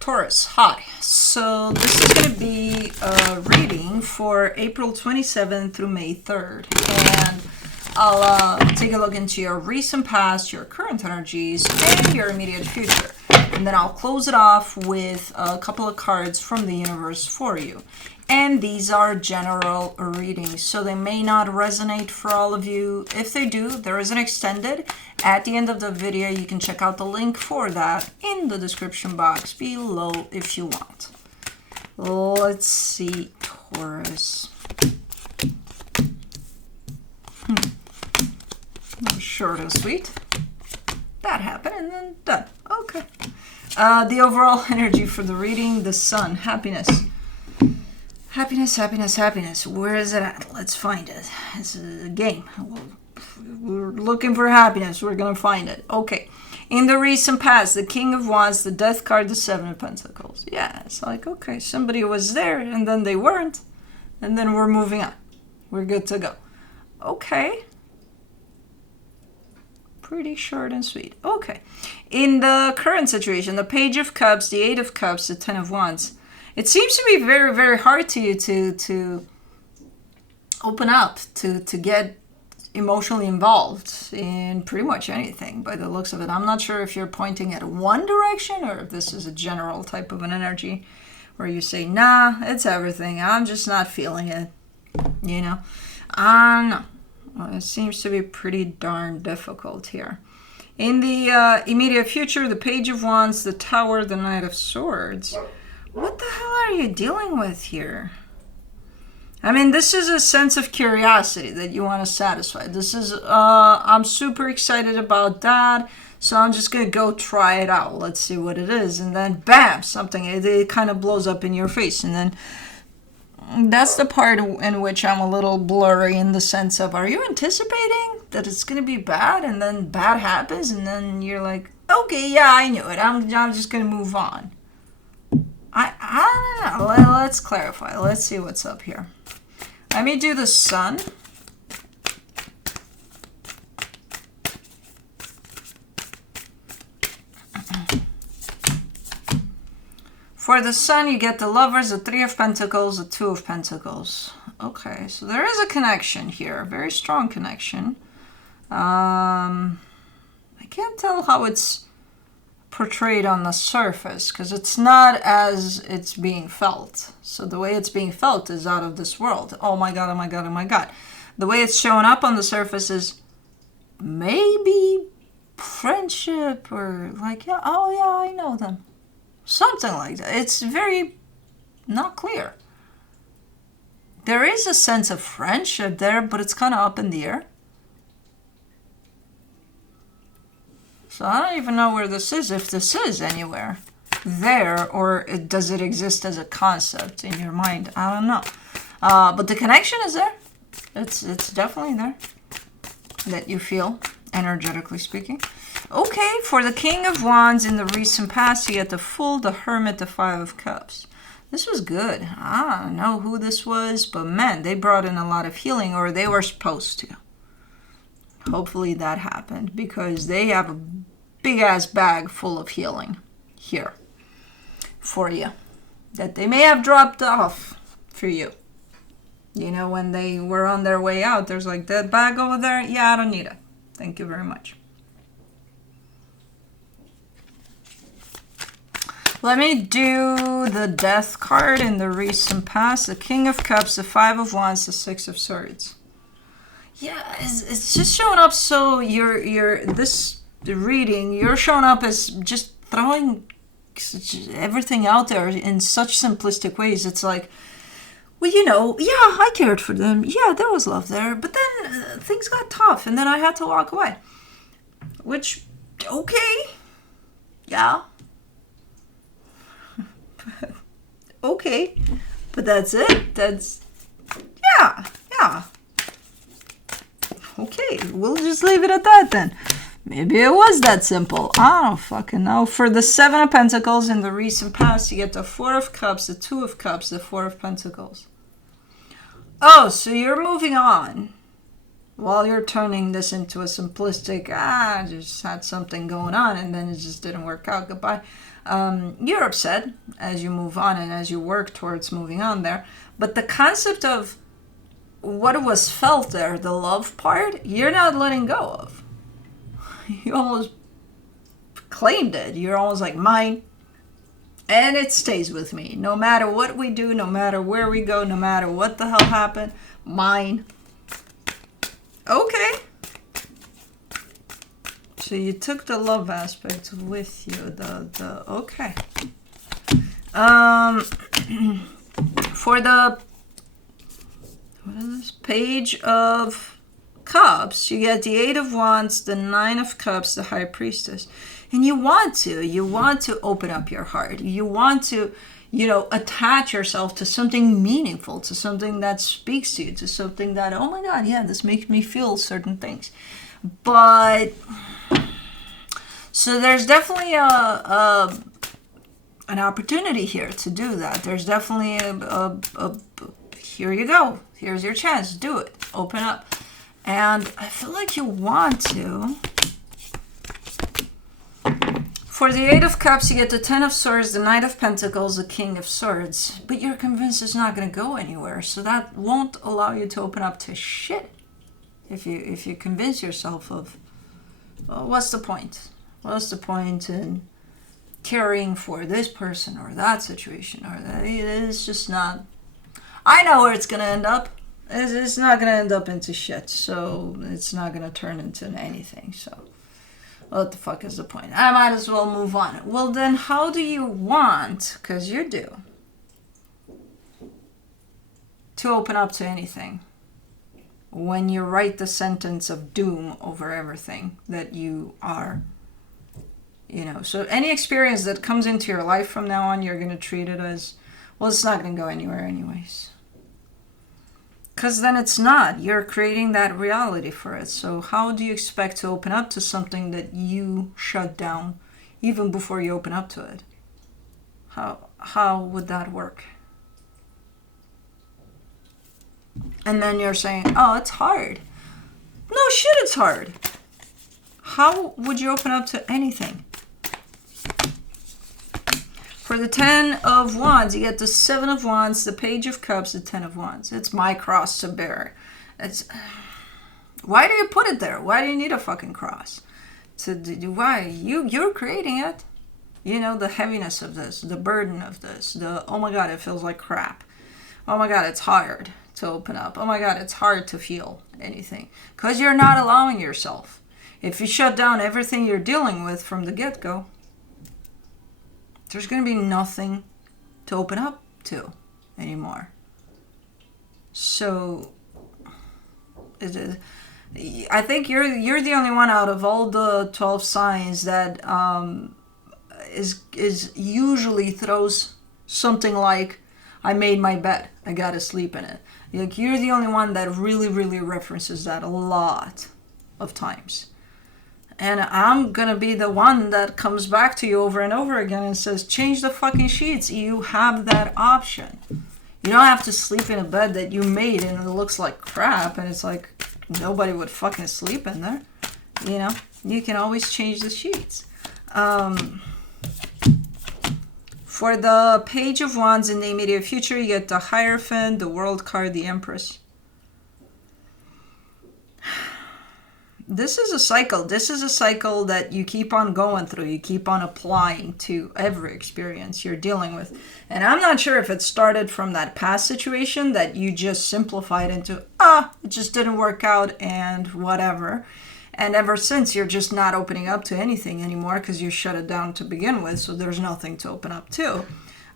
Taurus, hi. So this is going to be a reading for April 27th through May 3rd. And I'll take a look into your recent past, your current energies, and your immediate future. And then I'll close it off with a couple of cards from the universe for you. And these are general readings, so they may not resonate for all of you. If they do, there is an extended. At the end of the video, you can check out the link for that in the description box below if you want. Let's see, Taurus. Short and sweet. That happened and then done. Okay. The overall energy for the reading, the sun, happiness. Happiness, happiness, happiness. Where is it at? Let's find it. It's a game. We're looking for happiness. We're going to find it. Okay. In the recent past, the King of Wands, the Death card, the Seven of Pentacles. Yeah, it's like, okay, somebody was there and then they weren't. And then we're moving on. We're good to go. Okay. Pretty short and sweet. Okay. In the current situation, the Page of Cups, the Eight of Cups, the Ten of Wands. It seems to be very, very hard to you to open up, to get emotionally involved in pretty much anything by the looks of it. I'm not sure if you're pointing at one direction or if this is a general type of an energy where you say, nah, it's everything. I'm just not feeling it. You know? No. Well, it seems to be pretty darn difficult here. In the immediate future, the Page of Wands, the Tower, the Knight of Swords. What the hell are you dealing with here? I mean, this is a sense of curiosity that you want to satisfy. This is, I'm super excited about that, so I'm just going to go try it out. Let's see what it is. And then, bam, something, it kind of blows up in your face. And then that's the part in which I'm a little blurry in the sense of, are you anticipating that it's going to be bad? And then bad happens, and then you're like, okay, yeah, I knew it. I'm just going to move on. I don't know. Let's clarify. Let's see what's up here. Let me do the sun. For the sun, you get the Lovers, the Three of Pentacles, the Two of Pentacles. Okay, so there is a connection here. A very strong connection. I can't tell how it's portrayed on the surface because it's not as it's being felt. So the way it's being felt is out of this world. Oh my god, oh my god, oh my god. The way it's showing up on the surface is maybe friendship or like, yeah, oh yeah, I know them. Something like that. It's very not clear. There is a sense of friendship there, but it's kind of up in the air. So I don't even know where this is, if this is anywhere there, or does it exist as a concept in your mind? I don't know. But the connection is there. It's definitely there that you feel, energetically speaking. Okay, for the King of Wands in the recent past, you get the Fool, the Hermit, the Five of Cups. This was good. I don't know who this was, but man, they brought in a lot of healing, or they were supposed to. Hopefully that happened because they have a big ass bag full of healing here for you that they may have dropped off for you. You know, when they were on their way out, there's like that bag over there. Yeah, I don't need it. Thank you very much. Let me do the Death card in the recent past. The King of Cups, the Five of Wands, the Six of Swords. Yeah, it's just showing up. So this reading, you're showing up as just throwing everything out there in such simplistic ways. It's like, well, you know, yeah, I cared for them. Yeah, there was love there. But then things got tough, and then I had to walk away. Which, okay, yeah. Okay, but that's it. That's, yeah. Okay, we'll just leave it at that then. Maybe it was that simple. I don't fucking know. For the Seven of Pentacles in the recent past, you get the Four of Cups, the Two of Cups, the Four of Pentacles. Oh, so you're moving on while you're turning this into a simplistic, I just had something going on and then it just didn't work out. Goodbye. You're upset as you move on and as you work towards moving on there. But the concept of what was felt there, the love part, you're not letting go of. You almost claimed it. You're almost like, mine. And it stays with me. No matter what we do, no matter where we go, no matter what the hell happened, mine. Okay. So you took the love aspect with you. Okay. For the what is this? Page of Cups, you get the Eight of Wands, the Nine of Cups, the High Priestess. And you want to open up your heart. You want to, attach yourself to something meaningful, to something that speaks to you, to something that, oh my God, yeah, this makes me feel certain things. But, so there's definitely an opportunity here to do that. There's definitely here you go. Here's your chance. Do it. Open up. And I feel like you want to. For the Eight of Cups, you get the Ten of Swords, the Knight of Pentacles, the King of Swords. But you're convinced it's not going to go anywhere. So that won't allow you to open up to shit. If you convince yourself of, well, what's the point? What's the point in caring for this person or that situation? Or that? It's just not. I know where it's going to end up. It's not going to end up into shit. So it's not going to turn into anything. So what the fuck is the point? I might as well move on. Well, then how do you want, because you do, to open up to anything when you write the sentence of doom over everything that you are, So any experience that comes into your life from now on, you're going to treat it as, well, it's not going to go anywhere anyways. Because then it's not. You're creating that reality for it. So how do you expect to open up to something that you shut down even before you open up to it? How would that work? And then you're saying, oh, it's hard. No shit, it's hard. How would you open up to anything? For the Ten of Wands, you get the Seven of Wands, the Page of Cups, the Ten of Wands. It's my cross to bear. Why do you put it there? Why do you need a fucking cross? Why? You're creating it. The heaviness of this, the burden of this, oh my God, it feels like crap. Oh my God, it's hard to open up. Oh my God, it's hard to feel anything. Because you're not allowing yourself. If you shut down everything you're dealing with from the get-go, there's going to be nothing to open up to anymore. So, I think you're the only one out of all the 12 signs that is usually throws something like, I made my bed, I gotta sleep in it. Like, you're the only one that really, really references that a lot of times. And I'm going to be the one that comes back to you over and over again and says, change the fucking sheets. You have that option. You don't have to sleep in a bed that you made and it looks like crap. And it's like, nobody would fucking sleep in there. You can always change the sheets. For the Page of Wands in the immediate future, you get the Hierophant, the World card, the Empress. This is a cycle. This is a cycle that you keep on going through. You keep on applying to every experience you're dealing with. And I'm not sure if it started from that past situation that you just simplified into, it just didn't work out and whatever. And ever since, you're just not opening up to anything anymore because you shut it down to begin with. So there's nothing to open up to.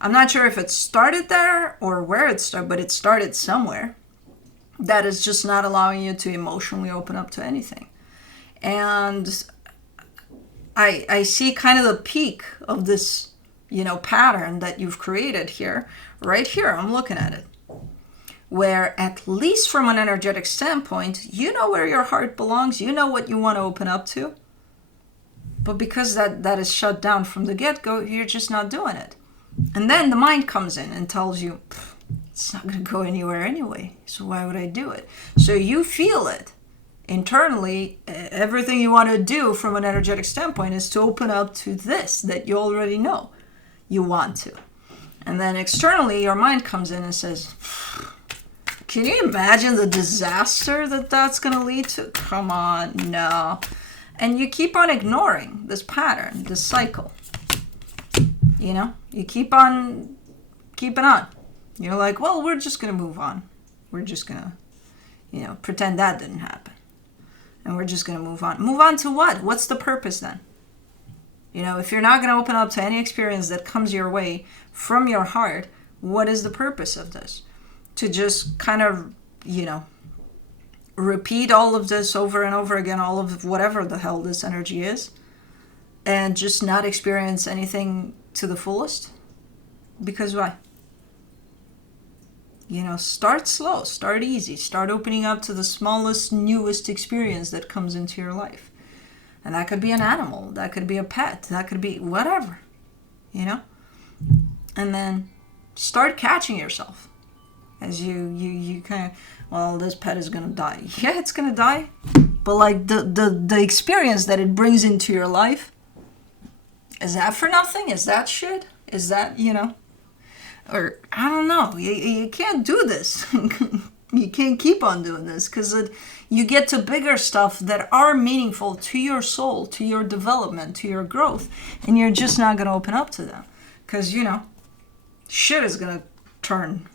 I'm not sure if it started there or where it started, but it started somewhere. That is just not allowing you to emotionally open up to anything. And I see kind of the peak of this, pattern that you've created here. Right here, I'm looking at it. Where at least from an energetic standpoint, you know where your heart belongs. You know what you want to open up to. But because that is shut down from the get-go, you're just not doing it. And then the mind comes in and tells you, it's not going to go anywhere anyway. So why would I do it? So you feel it. Internally, everything you want to do from an energetic standpoint is to open up to this that you already know. you want to. And then externally, your mind comes in and says, can you imagine the disaster that that's going to lead to? Come on, no. And you keep on ignoring this pattern, this cycle. You know, you keep on keeping on. You're like, well, we're just going to move on. We're just going to, you know, pretend that didn't happen. And we're just going to move on. Move on to what? What's the purpose then? You know, if you're not going to open up to any experience that comes your way from your heart, what is the purpose of this? To just kind of, you know, repeat all of this over and over again, all of whatever the hell this energy is, and just not experience anything to the fullest? Because why? You know, start slow, start easy, start opening up to the smallest, newest experience that comes into your life. And that could be an animal, that could be a pet, that could be whatever, you know? And then start catching yourself as you kind of, well, this pet is going to die. Yeah, it's going to die. But like the experience that it brings into your life, is that for nothing? Is that shit? Is that, you know? Or, I don't know. You can't do this. You can't keep on doing this because you get to bigger stuff that are meaningful to your soul, to your development, to your growth. And you're just not going to open up to them. Because, you know, shit is going to turn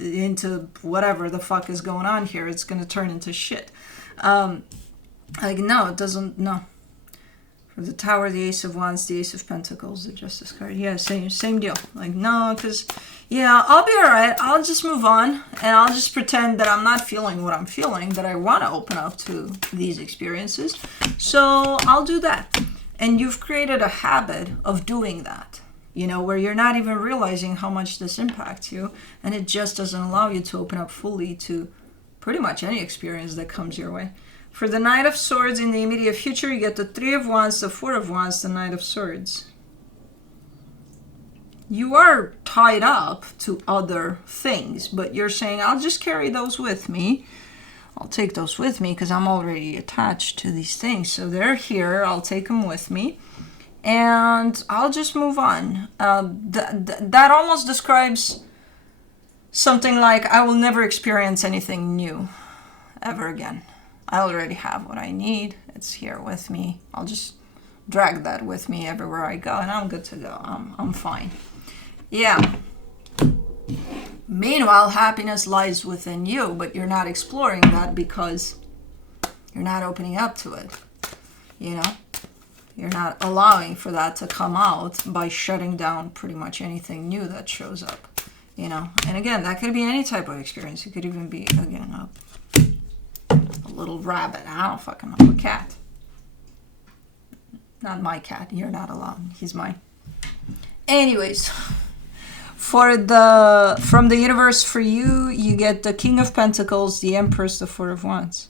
into whatever the fuck is going on here. It's going to turn into shit. Like, no, it doesn't, no. For the Tower, the Ace of Wands, the Ace of Pentacles, the Justice card. Yeah, same deal. Like, no, because, yeah, I'll be alright. I'll just move on, and I'll just pretend that I'm not feeling what I'm feeling, that I want to open up to these experiences. So I'll do that. And you've created a habit of doing that, you know, where you're not even realizing how much this impacts you, and it just doesn't allow you to open up fully to pretty much any experience that comes your way. For the Knight of Swords in the immediate future, you get the Three of Wands, the Four of Wands, the Knight of Swords. You are tied up to other things, but you're saying, I'll just carry those with me. I'll take those with me because I'm already attached to these things. So they're here. I'll take them with me. And I'll just move on. That almost describes something like, I will never experience anything new ever again. I already have what I need. It's here with me. I'll just drag that with me everywhere I go, and I'm good to go. I'm fine. Yeah. Meanwhile, happiness lies within you, but you're not exploring that because you're not opening up to it. You know? You're not allowing for that to come out by shutting down pretty much anything new that shows up. You know? And again, that could be any type of experience. It could even be, again, a little rabbit. I don't fucking know. A cat. Not my cat. You're not alone. He's mine. Anyways, from the universe for you, you get the King of Pentacles, the Empress, the Four of Wands.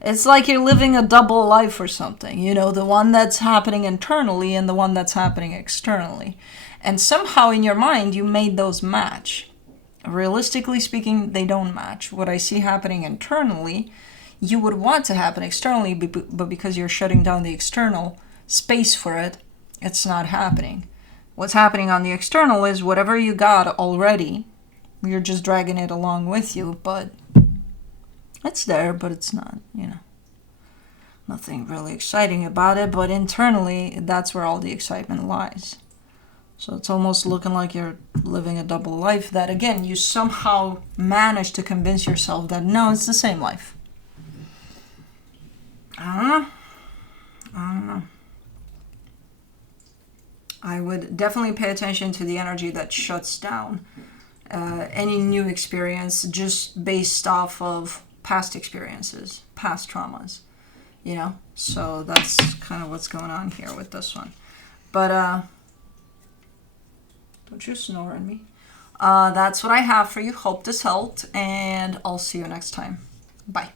It's like you're living a double life or something. You know, the one that's happening internally and the one that's happening externally. And somehow in your mind, you made those match. Realistically speaking, they don't match. What I see happening internally, you would want to happen externally, but because you're shutting down the external space for it, it's not happening. What's happening on the external is whatever you got already, you're just dragging it along with you, but it's there, but it's not, you know, nothing really exciting about it, but internally, that's where all the excitement lies. So it's almost looking like you're living a double life that, again, you somehow manage to convince yourself that, no, it's the same life. I don't know. I would definitely pay attention to the energy that shuts down any new experience just based off of past experiences, past traumas, you know? So that's kind of what's going on here with this one. But don't you snore on me. That's what I have for you. Hope this helped, and I'll see you next time. Bye.